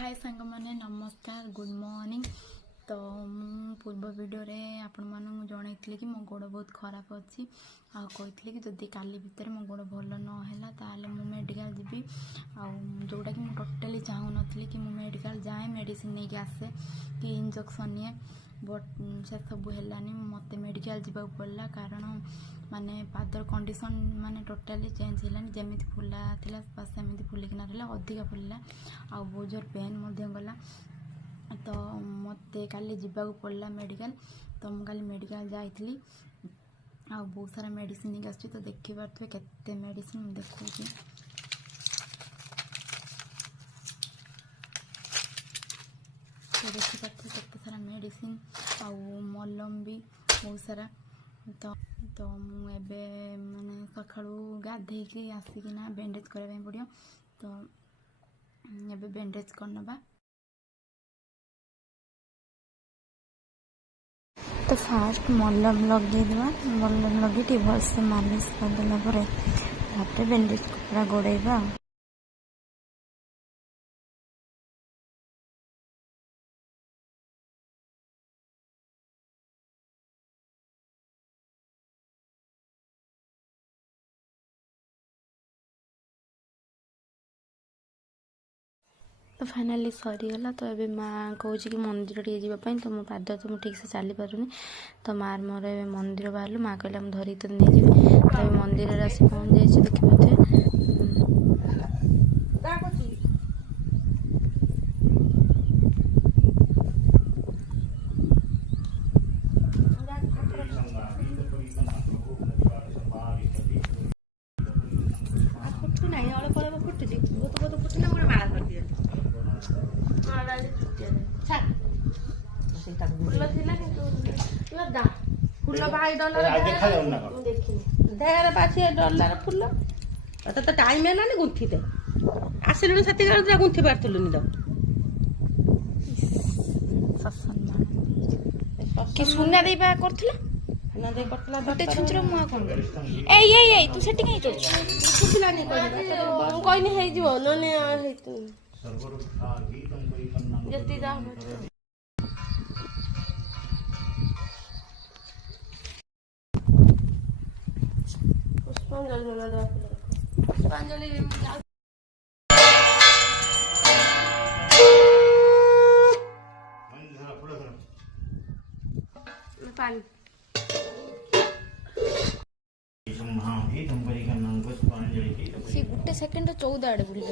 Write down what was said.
हाय सांग मैंने नमस्कार गुड मॉर्निंग। तो पूर्व वीडियो रे आपण मानू जनई कि मो गोड़ बहुत खराब अच्छी आ कही कि जदि काली भितर मो गोड़ भल नहला ताले मु मेडिकल जीवी जोटा कि टोटाली चाहू नी कि मु मेडिकल जाए मेडिसिन नहीं आसे कि इंजेक्शन निए बट से सब है मत मेडिकल जीवा पड़ा कारण माने पादर कंडीशन माने टोटाली चेंज है जमी फुला था बस सेमती फुलिकिना रहा अधिका फुलिला आ बहुत जोर पेन गला तो मत काली जीवाक पड़ा मेडिकल। तो मुझे काली मेडिकल जाइली आ बहुत सारा मेडिसिन नहीं आस तो देखी पारे केते मेडिसिन देखो तो देखी पारे केते सारा मेडिसिन आ मलम भी बहुत सारा। तो मुझे माने सका गाधे आसिकिना बैंडेज करने पड़ो तो ये बैंडेज करनबा। तो फास्ट मलम लगे मलम लगे भलसे मालिश करदेला बैंडेज कपड़ा गोड़ेबा। तो फाइनाली सरीगला तो ये माँ कौन कि मंदिर टे जावाई तो मो पाद तो मुझे ठीक से चली पारुनी तो मार मोर ए मंदिर बाहर माँ कहला मुझे धरिक तो नहीं तो मंदिर आसी पहुँच जाइए देखिए फुल भाई डर पाछे डर फुल तो टाइम है ना गुंथी दे आसिलुनी सेति गुंथी पारथुलुनी तो कि सुना दे बा करथला ना दे करथला गोटे छुंचर मुआ कोन ए तू सेठी कहीं चढ़ कुछला नहीं कोई कोई नहीं हे जीवो नने हे तू जति जा पुष्पांजलि में दे पुष्पांजलि पानी सी गुटे सेकंड 14 आड़े बुली